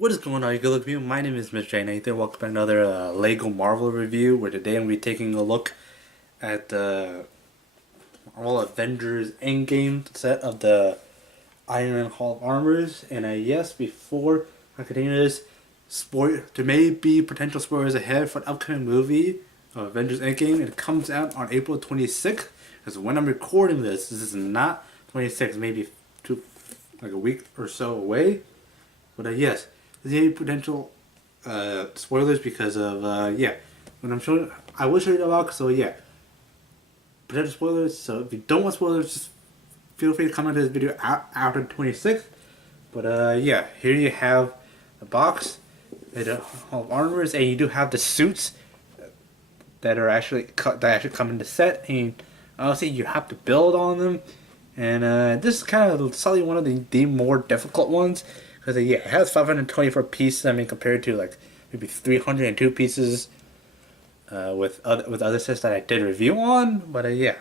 What is going on, you good look people? My name is Mr. Nathan. Welcome to another Lego Marvel review, where today I'm going to be taking a look at the Marvel Avengers Endgame set of the Iron Man Hall of Armors. And yes, before I continue this, there may be potential spoilers ahead for the upcoming movie of Avengers Endgame. It comes out on April 26th. Because when I'm recording this is not 26th, maybe like a week or so away. But yes, there's any potential spoilers because of when I'm showing, I will show you the log. So yeah, potential spoilers. So if you don't want spoilers, just feel free to comment this video after 26th. But yeah, here you have the box, the Hall of Armors, and you do have the suits that are actually come in the set, and obviously you have to build on them. And this is kind of slightly one of the more difficult ones. Because yeah, it has 524 pieces. I mean, compared to like maybe 302 pieces with other sets that I did review on. But yeah,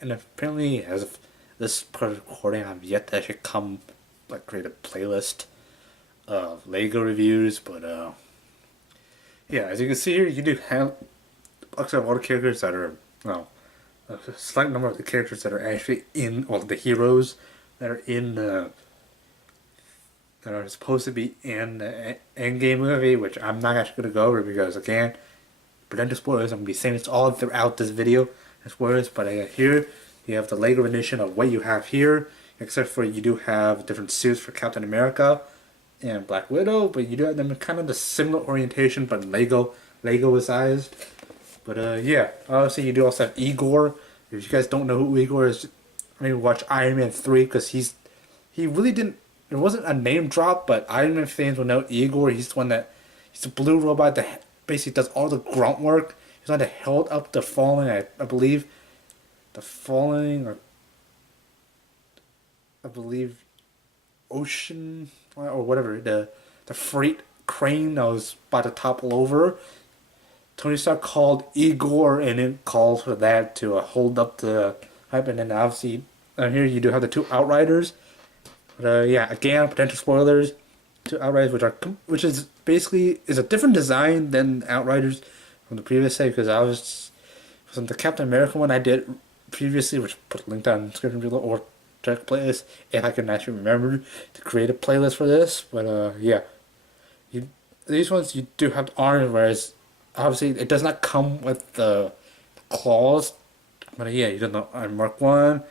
and apparently as of this recording, I've yet to actually create a playlist of Lego reviews. But yeah, as you can see here, you do have looks like all the characters that are a slight number of the characters that are actually in, well, the heroes that are in the. That are supposed to be in the Endgame movie, which I'm not actually going to go over because, again, potential spoilers. I'm going to be saying this all throughout this video, spoilers. But here you have the Lego rendition of what you have here, except for you do have different suits for Captain America and Black Widow, but you do have them in kind of the similar orientation, but Lego-ized. But yeah, obviously you do also have Igor. If you guys don't know who Igor is, maybe watch Iron Man 3 because he really didn't. There wasn't a name drop, but Iron Man fans will know Igor. He's the one he's the blue robot that basically does all the grunt work. He's the one that held up the falling, I believe, ocean or whatever, the freight crane that was about to topple over. Tony Stark called Igor, and it calls for that to hold up the hype. And then obviously, here you do have the two Outriders. But yeah, again, potential spoilers to Outriders, which is basically a different design than Outriders from the previous set, because I was from the Captain America one I did previously, which put a link down in the description below, or check playlist if I can actually remember to create a playlist for this. But yeah, these ones you do have the arms, whereas obviously it does not come with the claws. But yeah, you don't know Mark 1.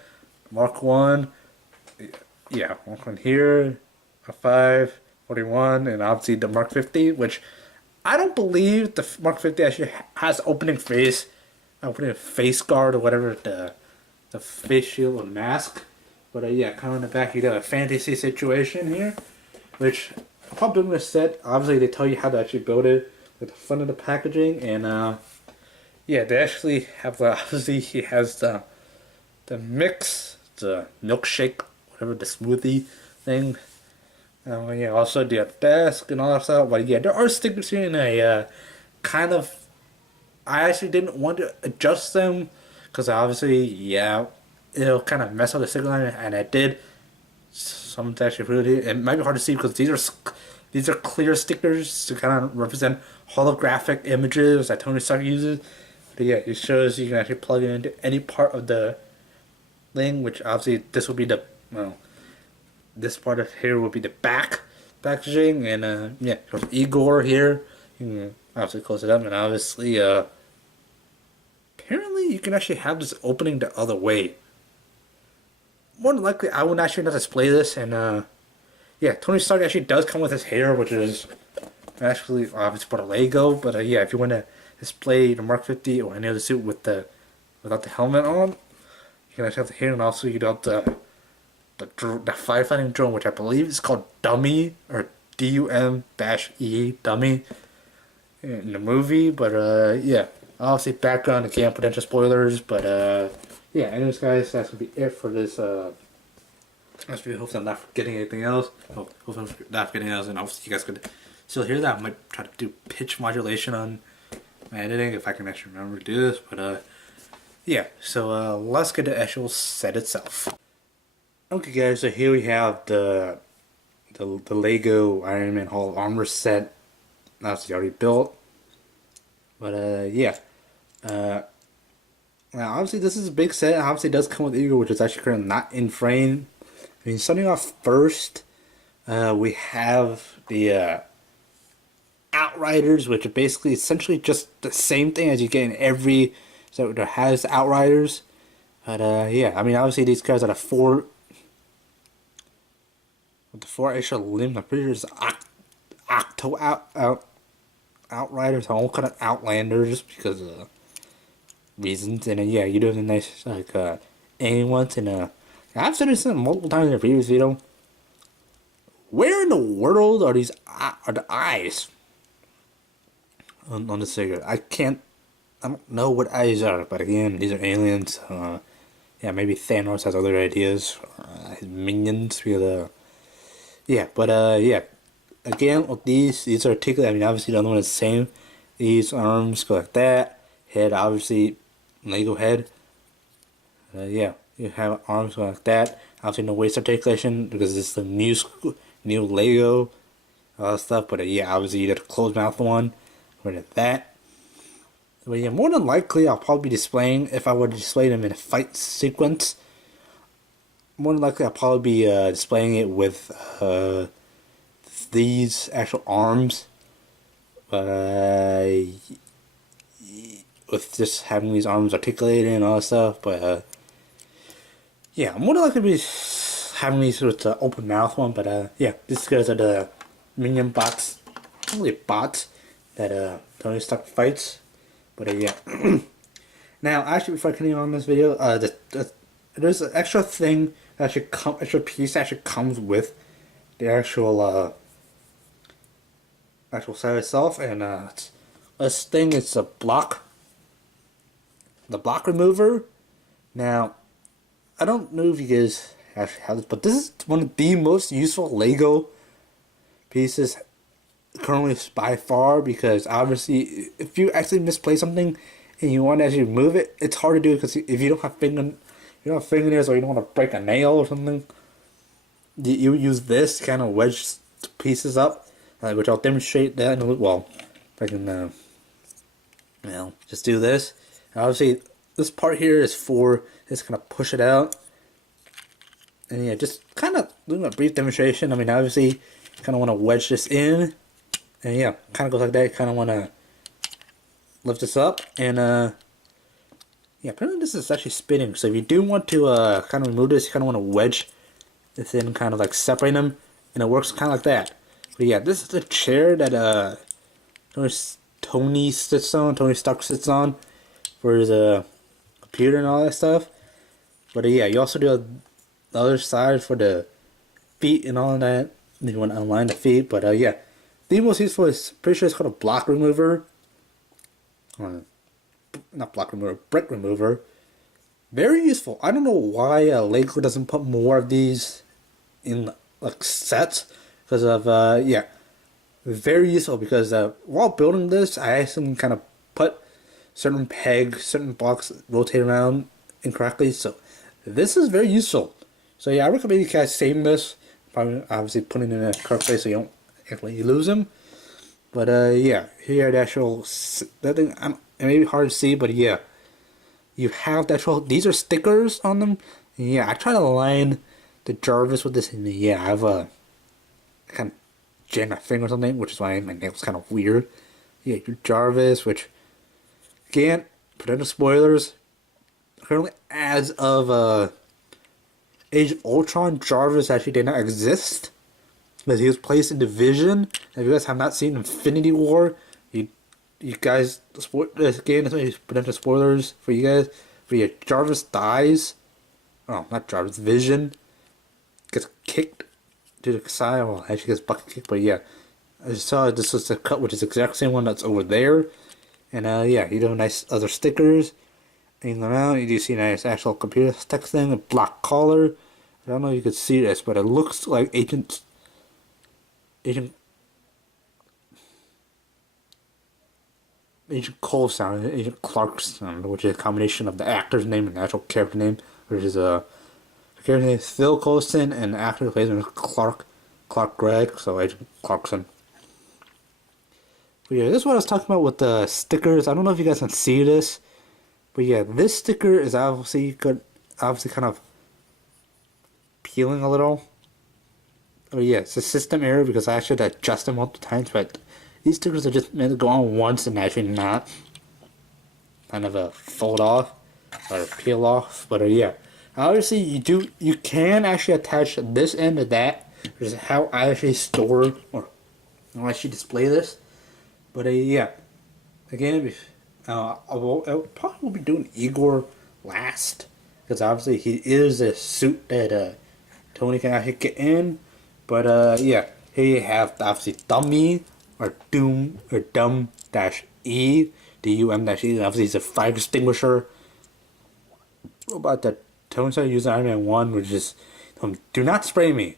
Yeah, one here, a 541, and obviously the Mark 50, which I don't believe the Mark 50 actually has opening face guard or whatever, the face shield or mask. But yeah, kind of in the back you got a fantasy situation here, which upon building this set, obviously they tell you how to actually build it with the front of the packaging, and yeah, they actually have obviously he has the mix, the milkshake, whatever, the smoothie thing. Yeah, also the desk and all that stuff. But yeah, there are stickers here, and I kind of, I actually didn't want to adjust them because obviously, yeah, it'll kind of mess up the sticker line, and I did. Some actually really, it might be hard to see because these are clear stickers to kind of represent holographic images that Tony Stark uses. But yeah, it shows you can actually plug it into any part of the thing, which obviously this will be the, well, this part of here will be the back packaging, and yeah, there's Igor here. You can obviously close it up, and obviously, apparently you can actually have this opening the other way. More than likely, I would actually not display this, and yeah, Tony Stark actually does come with his hair, which is actually obviously part of Lego. But yeah, if you want to display the Mark 50 or any other suit without the helmet on, you can actually have the hair, and also you have the firefighting drone, which I believe is called Dummy, or DUM-E, Dummy, in the movie. But yeah, obviously background, again, potential spoilers. But yeah, anyways guys, that's gonna be it for this hopefully I'm not forgetting anything else. Hopefully I'm not forgetting anything else, and obviously you guys could still hear that. I might try to do pitch modulation on my editing if I can actually remember to do this. But yeah, so let's get to the actual set itself. Okay guys, so here we have the the Lego Iron Man Hall of Armor set. Obviously already built. But yeah. Now obviously this is a big set. Obviously it does come with Eagle, which is actually currently not in frame. I mean, starting off first, we have the Outriders, which are basically essentially just the same thing as you get in every set that has Outriders. But yeah, I mean obviously these guys are with the four extra limbs. I'm pretty sure it's Outriders, all kind of Outlanders because reasons. And yeah, you do have a nice like aiming ones. And I've said this multiple times in a previous video. Where in the world are the eyes on this figure? I don't know what eyes are, but again, these are aliens. Yeah, maybe Thanos has other ideas. His minions, because yeah, but yeah. Again, with these are articulated. I mean, obviously the other one is the same. These arms go like that. Head, obviously, Lego head. Yeah, you have arms go like that. Obviously, no waist articulation because it's the new Lego stuff. But yeah, obviously you did a closed mouth one. Rid of that. But yeah, more than likely I'll probably be displaying, if I were to display them in a fight sequence, more than likely I'll probably be displaying it with these actual arms, with just having these arms articulated and all that stuff. But yeah, I'm more than likely to be having these with the open mouth one. But yeah, these guys are the minion bots, only bots that Tony Stark fights. But yeah. Now, actually, before I continue on this video, there's an extra thing that should extra piece that actually comes with the actual set itself, and this thing is the block remover. Now, I don't know if you guys actually have this, but this is one of the most useful Lego pieces currently by far, because obviously if you actually misplace something and you want to actually move it, it's hard to do because if you don't have fingernails, or you don't want to break a nail or something, you use this to kind of wedge pieces up, which I'll demonstrate that in a little. Well, if I can just do this. And obviously this part here is for just kind of push it out, and yeah, just kind of doing a brief demonstration. I mean, obviously kind of want to wedge this in. And yeah, kind of goes like that. You kind of want to lift this up, and yeah, apparently this is actually spinning. So if you do want to kind of remove this, you kind of want to wedge this in, kind of like separate them, and it works kind of like that. But yeah, this is the chair that Tony Stark sits on for his computer and all that stuff. But yeah, you also do the other side for the feet and all of that. If you want to align the feet, but yeah. The most useful is, pretty sure it's called a block remover. Not block remover, brick remover. Very useful. I don't know why Lego doesn't put more of these in like sets. Because of, yeah. Very useful, because while building this, I actually kind of put certain pegs, certain blocks rotate around incorrectly. So this is very useful. So yeah, I recommend you guys saving this. Probably obviously putting it in a correct place so you don't you lose them. But yeah, here are the actual, that thing, it may be hard to see, but yeah, you have the actual, these are stickers on them. And yeah, I try to align the Jarvis with this, and yeah, I have a kind of jammed my finger or something, which is why my nail's kind of weird. Yeah, your Jarvis, which again, potential spoilers, currently as of Age of Ultron, Jarvis actually did not exist, because he was placed in Division. If you guys have not seen Infinity War, you guys, this game is potential spoilers for you guys. But yeah, Jarvis dies. Oh, not Jarvis. Vision gets kicked to the side. Well, actually gets bucket kicked. But yeah, I just saw this was the cut, which is the exact same one that's over there. And yeah, you do nice other stickers. Hanging around, you do see a nice actual computer text thing, a black collar. I don't know if you could see this, but it looks like Agent Cole sound, Agent Clark sound, which is a combination of the actor's name and the actual character name, which is the character name is Phil Coulson, and the actor who plays him is Clark. Clark Gregg, so Agent Clarkson. But yeah, this is what I was talking about with the stickers. I don't know if you guys can see this, but yeah, this sticker is obviously good, obviously kind of peeling a little. Oh yeah, it's a system error because I actually had to adjust them multiple times, but these stickers are just meant to go on once and actually not kind of fold off or peel off. But yeah, obviously you can actually attach this end to that, which is how I actually store or how I actually display this. But yeah, again, I probably will be doing Igor last because obviously he is a suit that Tony can actually get in. But yeah, here you have obviously Dummy or Doom or Dumb dash E, DUM dash E. Obviously, he's a fire extinguisher. What about that? Tony Stark using Iron Man 1, which is do not spray me.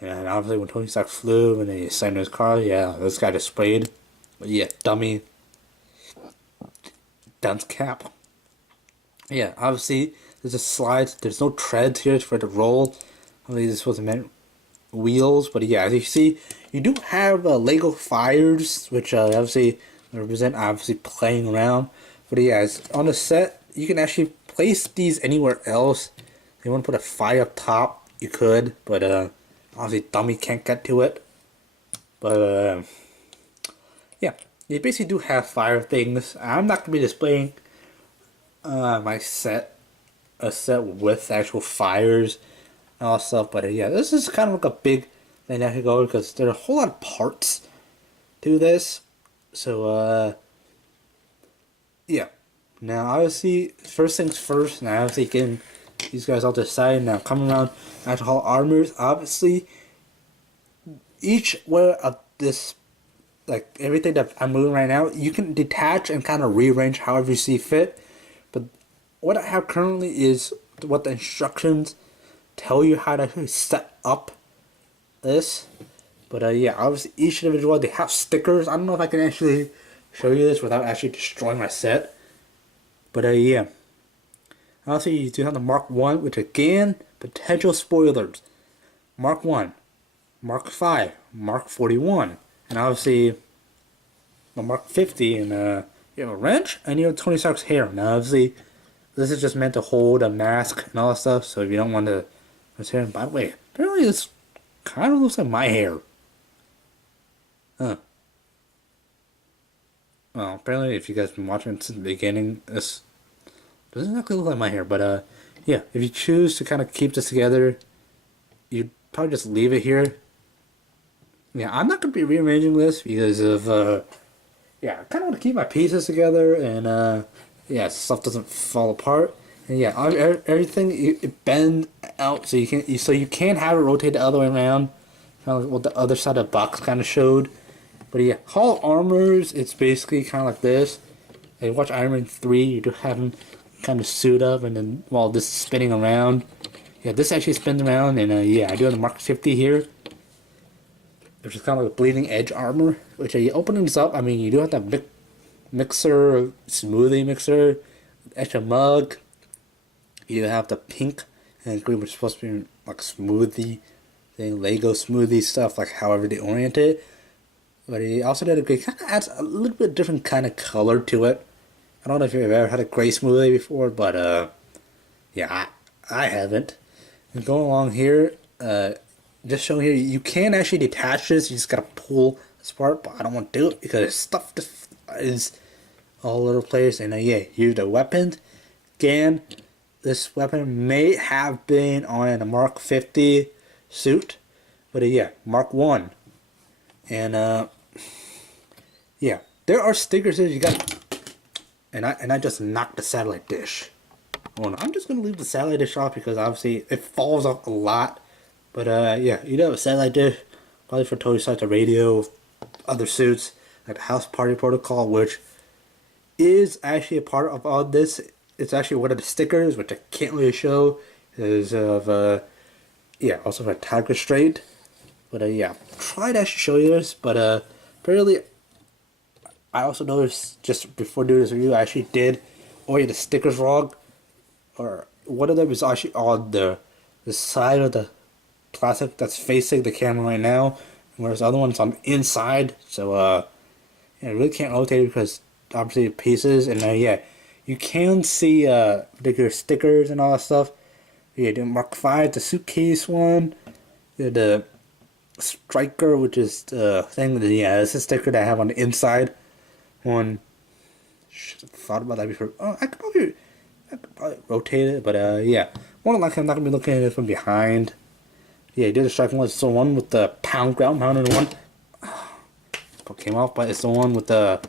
And obviously, when Tony Stark flew and he signed his car, yeah, this guy just sprayed. But yeah, Dummy. Dunce cap. Yeah, obviously, there's a slide. There's no treads here for it to roll. Obviously, this wasn't meant wheels, but yeah, as you see, you do have Lego fires, which obviously represent obviously playing around. But yeah, on the set, you can actually place these anywhere else. If you want to put a fire up top, you could, but obviously Dummy can't get to it. But yeah, you basically do have fire things. I'm not gonna be displaying my set, a set with actual fires and all that stuff. But yeah, this is kind of like a big thing that could go because there are a whole lot of parts to this. So yeah. Now obviously, first things first. Now obviously getting these guys off the side. Now coming around actual armors. Obviously, each one of this, like everything that I'm moving right now, you can detach and kind of rearrange however you see fit. But what I have currently is what the instructions tell you how to actually set up this. But yeah, obviously each individual, they have stickers. I don't know if I can actually show you this without actually destroying my set. But yeah, obviously you do have the Mark 1, which again, potential spoilers. Mark 1, Mark 5, Mark 41, and obviously the Mark 50, and you have a wrench and you have Tony Stark's hair. Now obviously this is just meant to hold a mask and all that stuff, so if you don't want to his hair. And by the way, apparently this kind of looks like my hair. Huh. Well, apparently if you guys have been watching since the beginning, this doesn't exactly look like my hair. But yeah, if you choose to kind of keep this together, you'd probably just leave it here. Yeah, I'm not going to be rearranging this because of, yeah, I kind of want to keep my pieces together and, yeah, stuff doesn't fall apart. And yeah, everything it bends out so you can have it rotate the other way around, kind of like what the other side of the box kind of showed. But yeah, Hall Armors, it's basically kind of like this. And you watch Iron Man 3, you do have him kind of suit up, and then while this is spinning around, yeah, this actually spins around, and yeah, I do have the Mark 50 here, which is kind of like a bleeding edge armor. Which you opening this up, I mean, you do have that mixer, smoothie mixer, extra mug. You have the pink and green, which is supposed to be like smoothie thing, Lego smoothie stuff, like however they orient it. But he also did a great, kind of adds a little bit different kind of color to it. I don't know if you've ever had a gray smoothie before, but yeah, I haven't. And going along here, just showing here, you can actually detach this. You just gotta pull this part, but I don't want to do it because stuff is all over the place. And yeah, here's the weapons. Again, this weapon may have been on a Mark 50 suit, but yeah, Mark 1. And yeah, there are stickers here. You got, and I just knocked the satellite dish. Oh no, I'm just gonna leave the satellite dish off because obviously it falls off a lot. But yeah, you have a satellite dish, probably for Tony Stark, the radio, other suits, like the House Party Protocol, which is actually a part of all this. It's actually one of the stickers, which I can't really show, is of yeah, also for Tiger Strait. But yeah, try to actually show you this. But apparently, I also noticed just before doing this review, I actually did order the stickers wrong, or one of them is actually on the side of the plastic that's facing the camera right now, whereas the other one's on the inside. So yeah, I really can't rotate it because obviously it pieces. And yeah, you can see particular stickers and all that stuff. Yeah, the Mark V, the suitcase one, yeah, the striker, which is the thing. Yeah, it's a sticker that I have on the inside. One, should have thought about that before. Oh, I could probably rotate it, but yeah, more than likely I'm not gonna be looking at it from behind. Yeah, he did the striking one. It's the one with the ground pound and one. Came off, but it's the one with the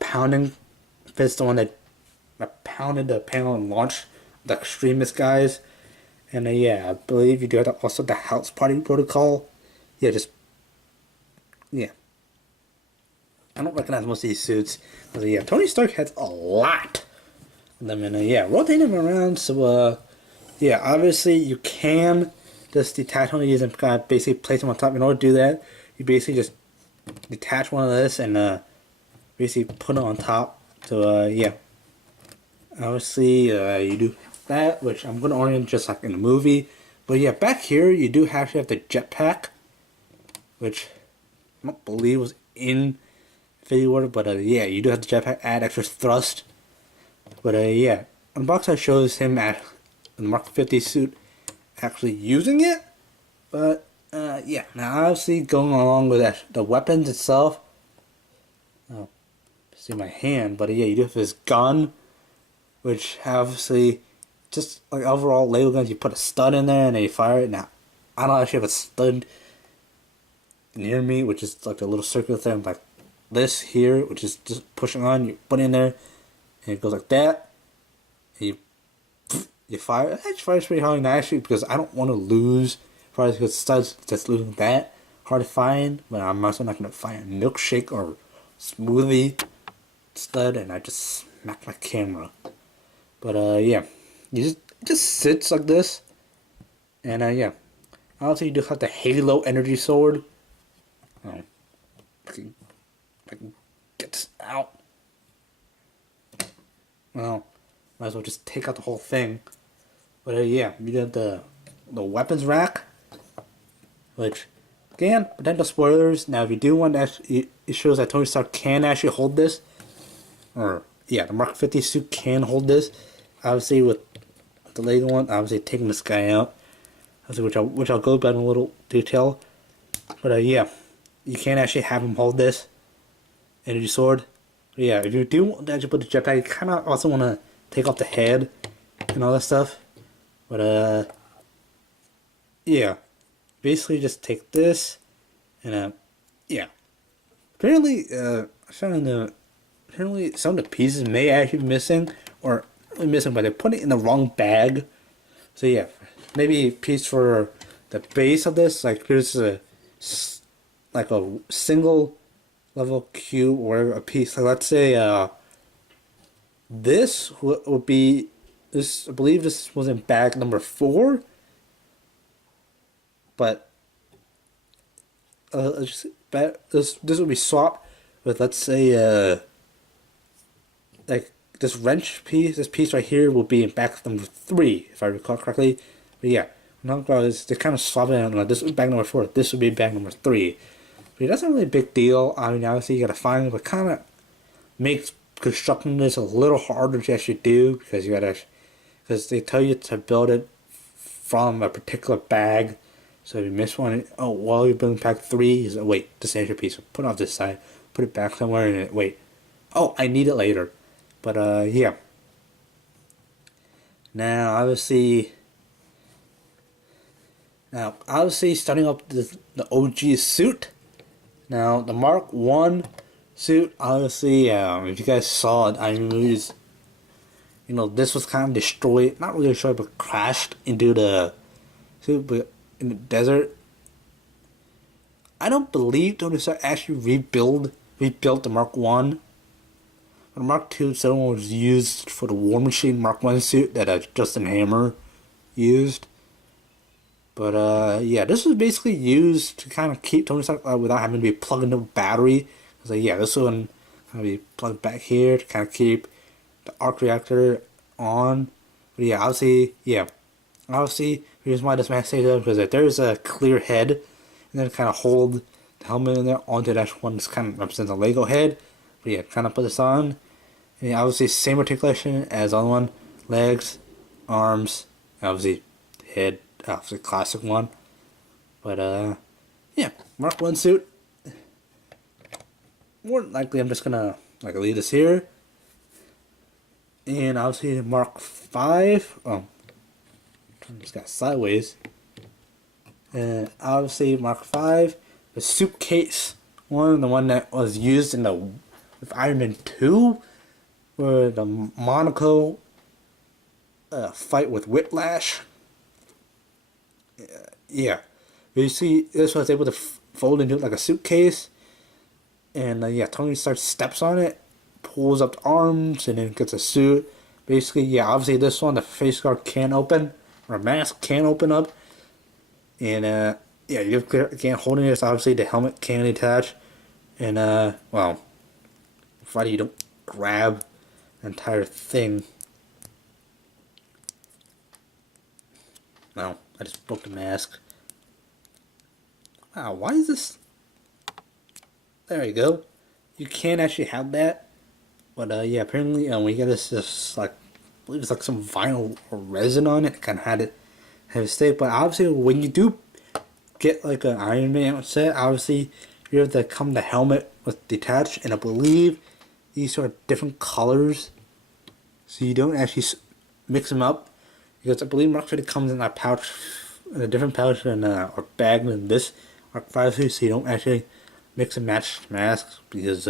pounding fist, the one that pounded the panel and launched the extremist guys. And yeah, I believe you do have also the house party protocol. Yeah, just yeah. I don't recognize most of these suits. But yeah, Tony Stark has a lot of them, and yeah, rotate them around. So yeah, obviously you can just detach one of these and kind of basically place them on top. In order to do that, you basically just detach one of this and basically put it on top. So yeah, obviously you do that, which I'm gonna orient just like in the movie. But yeah, back here you do actually have the jetpack, which I don't believe was in Infinity War, but yeah, you do have the jetpack, add extra thrust. But yeah, on the box art shows him at the Mark 50 suit actually using it. But yeah, now obviously going along with that, the weapons itself. Oh, see my hand, but yeah, you do have this gun, which obviously just like overall Lego guns, you put a stud in there and then you fire it. Now, I don't actually have a stud near me, which is like a little circular thing like this here, which is just pushing on. You put it in there, and it goes like that. And you fire. It actually fires pretty hard, actually, because I don't want to lose. Probably because studs just losing that hard to find. But I'm also not gonna find a milkshake or smoothie stud, and I just smack my camera. But yeah, it just sits like this, and yeah. Also, you do have the Halo energy sword. Oh, if I can get this out. Well, might as well just take out the whole thing. But yeah, you got the weapons rack, which again, potential spoilers. Now, if you do want to actually, it shows that Tony Stark can actually hold this, or yeah, the Mark 50 suit can hold this. Obviously, with the Lego one, obviously taking this guy out, obviously, which I'll go about in a little detail. But yeah, you can actually have him hold this energy sword. But yeah, if you do want to actually put the jetpack, you kind of also want to take off the head and all that stuff. But yeah, basically just take this and yeah. Apparently, apparently some of the pieces may actually be missing, or really missing, but they put it in the wrong bag. So yeah, maybe a piece for the base of this, like here's a single level cube or a piece. Like let's say this would be this. I believe this was in bag number 4, but this would be swapped with, let's say like this wrench piece. This piece right here will be in bag number 3, if I recall correctly. But yeah, they kind of swap it. Like this would be bag number 4. This would be bag number 3. But that's not really a big deal. I mean, obviously you gotta find it, but kind of makes constructing this a little harder to actually do, because they tell you to build it from a particular bag. So if you miss one, while you're building pack 3, you say, wait, this extra piece, put it off this side, put it back somewhere, and wait, I need it later. But yeah. Now obviously starting up the OG suit. Now the Mark 1 suit, obviously, if you guys saw it, I mean, this was kind of destroyed, not really destroyed, but crashed into the suit, but in the desert. I don't believe Tony Stark actually rebuilt the Mark 1. The Mark 2 someone was used for the War Machine Mark 1 suit that Justin Hammer used. But yeah, this was basically used to kind of keep Tony Stark without having to be plugged into a battery. So yeah, this one going to be plugged back here to kind of keep the arc reactor on. But yeah, obviously, The reason why this mask stays up because if there's a clear head, and then kind of hold the helmet in there onto that one that kind of represents a Lego head. But yeah, kind of put this on. And yeah, obviously same articulation as the other one. Legs, arms, obviously head, obviously classic one. But yeah, Mark 1 suit. More than likely I'm just gonna like leave this here. And obviously Mark 5. Oh, just got sideways. And obviously Mark 5, the suitcase one, the one that was used in the with Iron Man 2, where the Monaco fight with Whiplash. Yeah, you see this was able to fold into like a suitcase, and yeah, Tony Stark steps on it, pulls up the arms, and then gets a suit. Basically, yeah, obviously this one the face guard can open, or mask can open up, and yeah, you can't hold it. So obviously the helmet can detach, and well, provided you don't grab the entire thing. No, I just broke the mask. Wow, why is this? There you go. You can actually have that, but yeah, apparently when you get this like, I believe it's like some vinyl or resin on it. Kind of had it have a stick, but obviously when you do get like an Iron Man set, obviously you have to come the helmet with detached, and I believe these are different colors, so you don't actually mix them up, because I believe Mark 50 comes in a pouch, in a different pouch than or bag than this Mark 5 suit, so you don't actually mix and match masks, because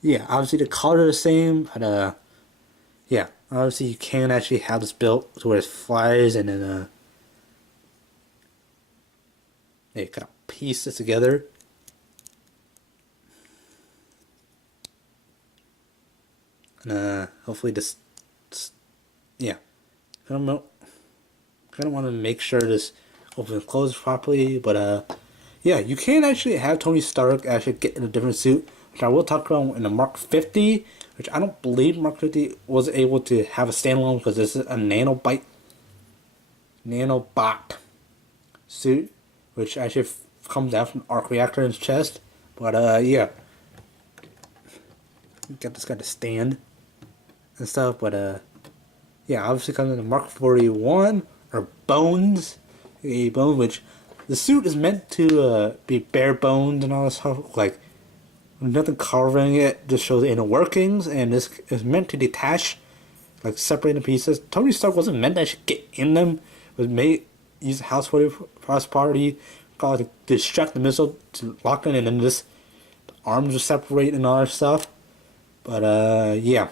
yeah, obviously the color is the same, but yeah, obviously you can actually have this built to where it flies, and then you kind of piece this together. And hopefully this, yeah, I don't know, kind of want to make sure this opens and closes properly, but yeah, you can actually have Tony Stark actually get in a different suit, which I will talk about in the Mark 50, which I don't believe Mark 50 was able to have a standalone, because this is a nanobot suit, which actually comes out from arc reactor in his chest. But yeah, get this guy to stand and stuff. But yeah, obviously comes in the Mark 41 or Bones, which the suit is meant to be bare bones and all this stuff, like nothing covering it, just shows the inner workings, and this is meant to detach, like separate in pieces. Tony Stark wasn't meant to actually get in them, it was made use house party called to distract the missile to lock in, and then this the arms are separate and all that stuff. But yeah,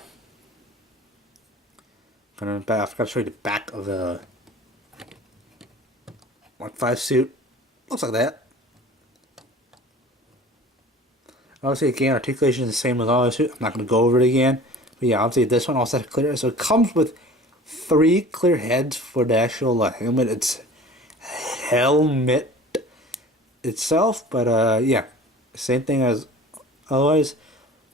I forgot to show you the back of the Mark 5 suit. Looks like that. Obviously, again, articulation is the same as all the suit. I'm not going to go over it again. But yeah, obviously this one also has clear. So it comes with 3 clear heads for the actual helmet. It's helmet itself. But yeah, same thing as otherwise.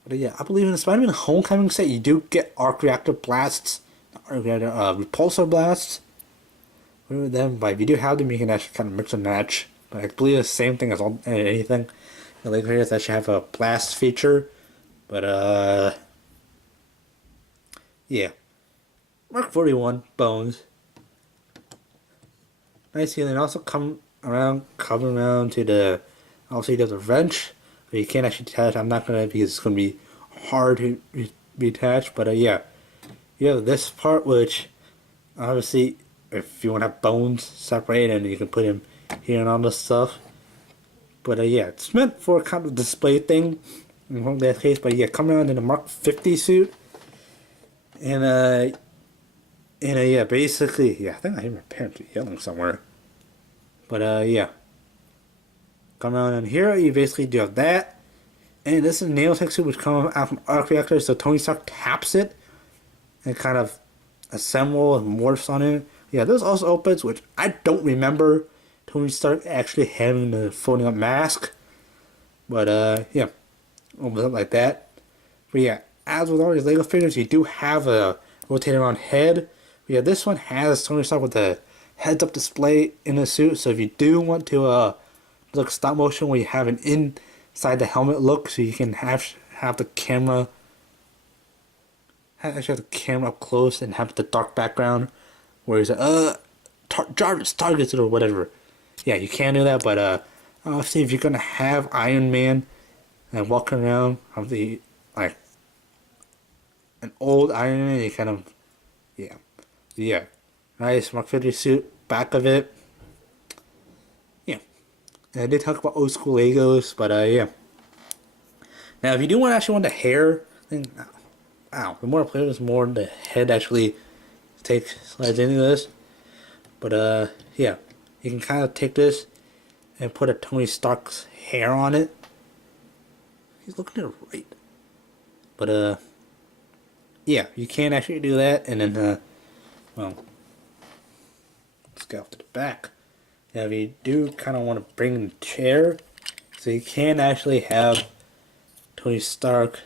But yeah, I believe in the Spider-Man Homecoming set, you do get arc reactor blasts, repulsor blasts. With them, but if you do have them, you can actually kind of mix and match. But I believe the same thing as anything. The Lego Heroes actually have a blast feature, but yeah. Mark 41 Bones. Nice feeling. Also come around to the, obviously there's a wrench, but you can't actually detach. I'm not gonna, because it's gonna be hard to be attached. But yeah, you have this part, which obviously, if you want to have Bones separated, and you can put him here and all this stuff. But yeah, it's meant for a kind of display thing in that case. But yeah, coming around in the Mark 50 suit, and yeah, basically, yeah, I think I hear my parents yelling somewhere. But yeah, coming around in here, you basically do have that, and this is a nanotech suit which comes out from arc reactor. So Tony Stark taps it and kind of assemble and morphs on it. Yeah, this also opens, which I don't remember Tony Stark actually having the folding up mask. But yeah, opens up like that. But yeah, as with all these Lego figures, you do have a rotating around head. Yeah, this one has Tony Stark with the heads-up display in the suit. So if you do want to look stop motion where you have an inside the helmet look, so you can have the camera actually have the camera up close and have the dark background where he's like, Jarvis targets it or whatever. Yeah, you can do that, but obviously if you're gonna have Iron Man and walking around of the like an old Iron Man, you kind of yeah. Nice Mark 50 suit, back of it. Yeah. And I did talk about old school Legos, but yeah. Now if you do actually want the hair, then the more I play with, the more the head actually slides into this. But yeah, you can kind of take this and put a Tony Stark's hair on it. He's looking at it right. But yeah, you can actually do that, and then well, let's go off to the back. Now if you do kind of want to bring in the chair, so you can actually have Tony Stark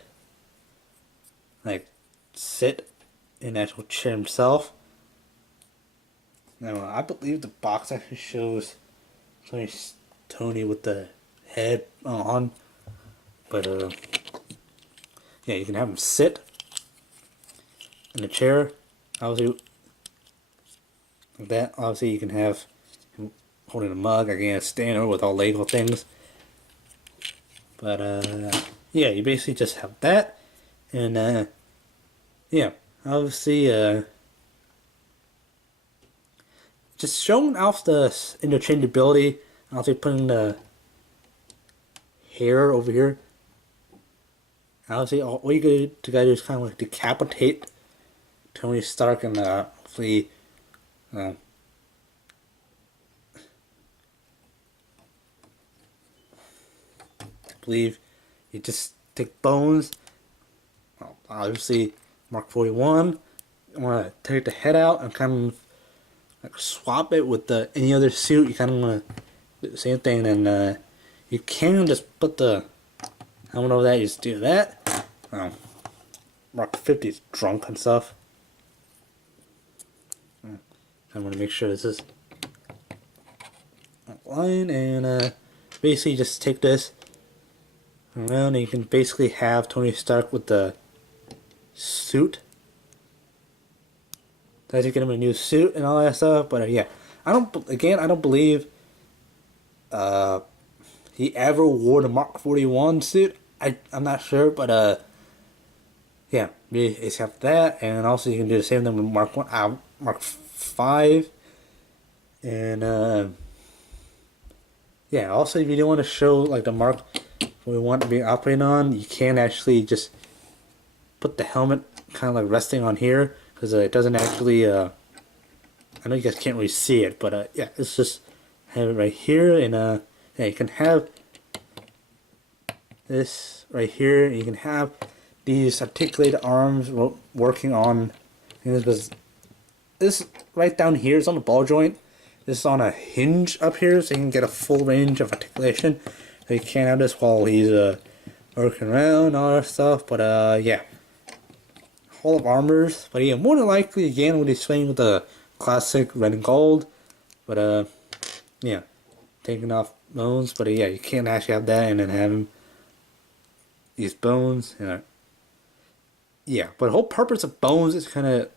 like sit in the actual chair himself. Now I believe the box actually shows Tony with the head on, but yeah, you can have him sit in the chair. Obviously, like that. Obviously, you can have him holding a mug. I can't stand over with all Lego things. But yeah, you basically just have that, and yeah, obviously just showing off the interchangeability. Obviously, putting the hair over here. Obviously, all you gotta do is kind of like decapitate Tony Stark and hopefully I believe you just take bones. Well, obviously, Mark 41. I want to take the head out and kind of like swap it with any other suit. You kind of want to do the same thing, and you can just put the helmet over that. You just do that. Mark 50 is drunk and stuff. I want to make sure this is line, and basically just take this around, and you can basically have Tony Stark with the suit. So you get him a new suit and all that stuff, but yeah, I don't believe he ever wore the Mark 41 suit. I'm not sure, but yeah, it's have that, and also you can do the same thing with Mark 5, and yeah. Also, if you don't want to show like the Mark 41 to be operating on, you can actually just put the helmet kind of like resting on here, because it doesn't actually. I know you guys can't really see it, but yeah, it's just have it right here, and yeah, you can have this right here, and you can have these articulated arms working on. This right down here is on the ball joint. This is on a hinge up here, so you can get a full range of articulation. So you can't have this while he's working around and all that stuff. But yeah, Hall of Armors. But yeah, more than likely again when he's swinging with the classic red and gold. But yeah, taking off bones. But yeah, you can't actually have that and then have him these bones. Yeah, but the whole purpose of bones is kind of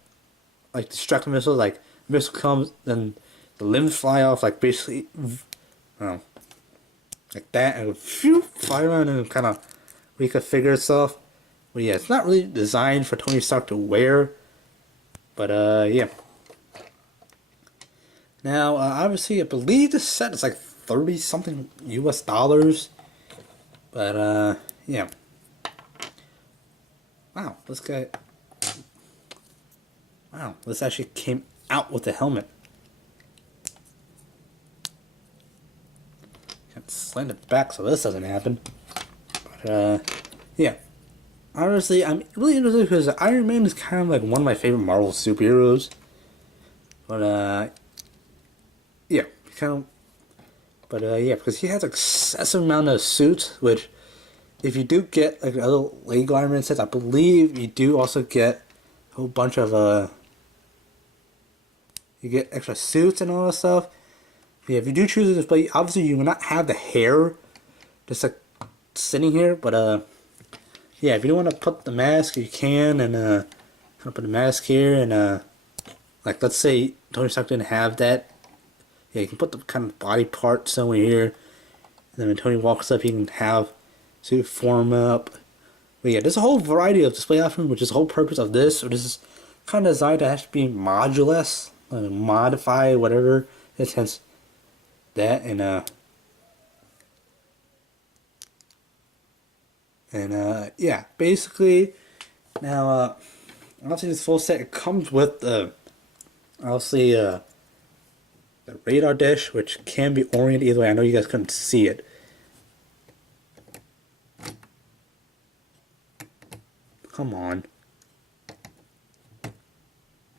like distract the missile. Like missile comes, then the limbs fly off. Like basically, like that, and it would fly around and kind of reconfigure itself. But yeah, it's not really designed for Tony Stark to wear. But yeah. Now, obviously, I believe the set is like 30 something US dollars. But yeah. Wow, this guy. Wow, this actually came out with the helmet. Can't slant it back so this doesn't happen. But yeah. Honestly, I'm really interested because Iron Man is kind of like one of my favorite Marvel superheroes. But yeah, kind of. But yeah, because he has an excessive amount of suits, which if you do get like other Lego Iron Man sets, I believe you do also get a whole bunch of You get extra suits and all that stuff. But yeah, if you do choose to display, obviously you will not have the hair just like sitting here. But yeah, if you don't want to put the mask, you can, and put the mask here, and like let's say Tony Stark didn't have that. Yeah, you can put the kind of body part somewhere here. And then when Tony walks up, he can have suit form up. But yeah, there's a whole variety of display options, which is the whole purpose of this. So this is kind of designed to actually be modulus, modify whatever. In a sense, that and yeah, basically now obviously this full set, it comes with obviously the radar dish, which can be oriented either way. I know you guys couldn't see it. Come on.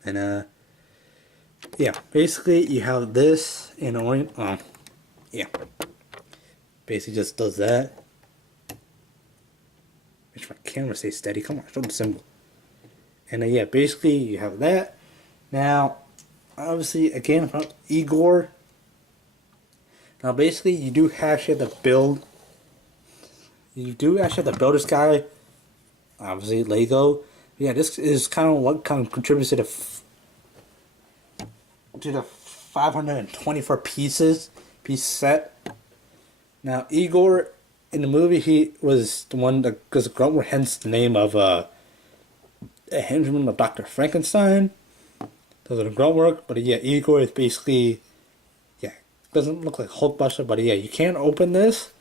And yeah, basically you have this in orient. Yeah, basically just does that. Make sure my camera stays steady. Come on, show the symbol. And yeah, basically you have that. Now, obviously, again about Igor. Now, basically, you do actually have to build. You do actually have to build this guy. Obviously, Lego. Yeah, this is kind of what kind of contributes to the 524 piece set. Now, Igor in the movie, he was the one that, because Grunt, hence the name of a henchman of Dr. Frankenstein. Those are the grunt work, but yeah, Igor is basically, yeah, doesn't look like Hulkbuster, but yeah, you can open this,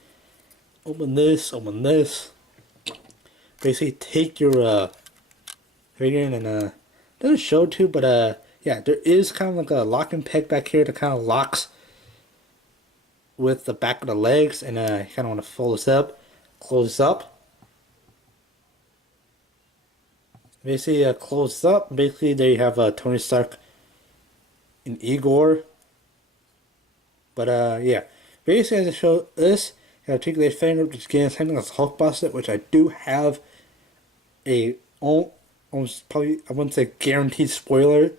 open this. Basically, take your figure in, and doesn't show too, but yeah, there is kind of like a locking peg back here that kind of locks with the back of the legs, and you kind of want to fold this up, close this up. Basically, close up. Basically, there you have Tony Stark and Igor. But yeah, basically, as I show this, you have articulated finger, which again, something as Hulkbuster, which I do have a almost probably, I wouldn't say guaranteed spoiler,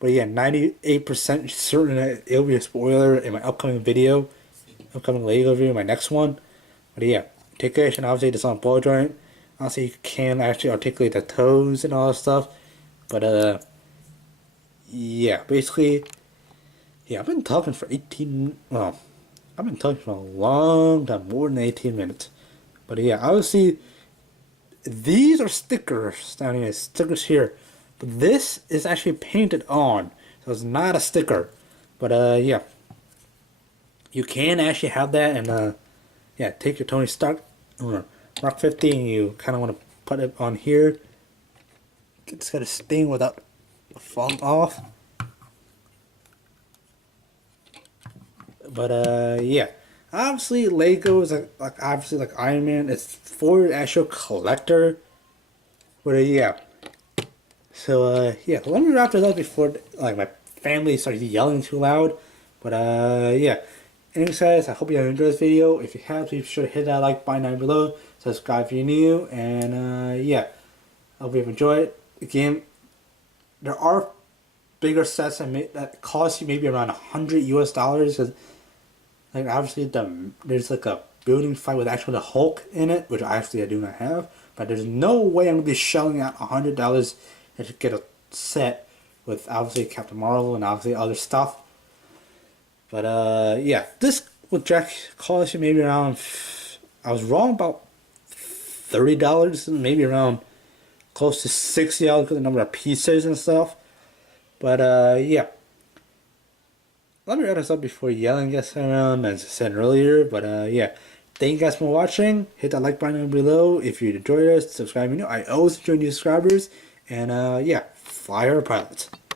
but yeah, 98% certain that it'll be a spoiler in my upcoming video, upcoming Lego video, my next one. But yeah, articulation, obviously, it's on ball joint. Honestly, you can actually articulate the toes and all that stuff. But yeah, basically, yeah, I've been talking for 18, well, I've been talking for a long time, more than 18 minutes. But yeah, obviously, these are stickers down here, stickers here. But this is actually painted on, so it's not a sticker. But yeah, you can actually have that, and yeah, take your Tony Stark Mark 50, and you kind of want to put it on here. It's got a sting without falling off. But yeah, obviously Lego is like obviously like Iron Man. It's for the actual collector. But yeah, so yeah, let me wrap this up before like my family starts yelling too loud. But yeah. Anyways, guys, I hope you have enjoyed this video. If you have, please be sure to hit that like button down below. Subscribe if you're new. And yeah, I hope you've enjoyed it. Again, there are bigger sets that cost you maybe around $100 US. Cause, like obviously there's like a building fight with actually the Hulk in it, which I do not have. But there's no way I'm gonna be shelling out $100 to get a set with obviously Captain Marvel and obviously other stuff. But yeah, this with Jack cost you maybe around, I was wrong about $30, maybe around close to $60 because of the number of pieces and stuff. But yeah, let me wrap this up before yelling gets around, as I said earlier. But yeah, thank you guys for watching. Hit that like button down below if you enjoyed us. Subscribe. I always enjoy new subscribers. And yeah, fly our pilots.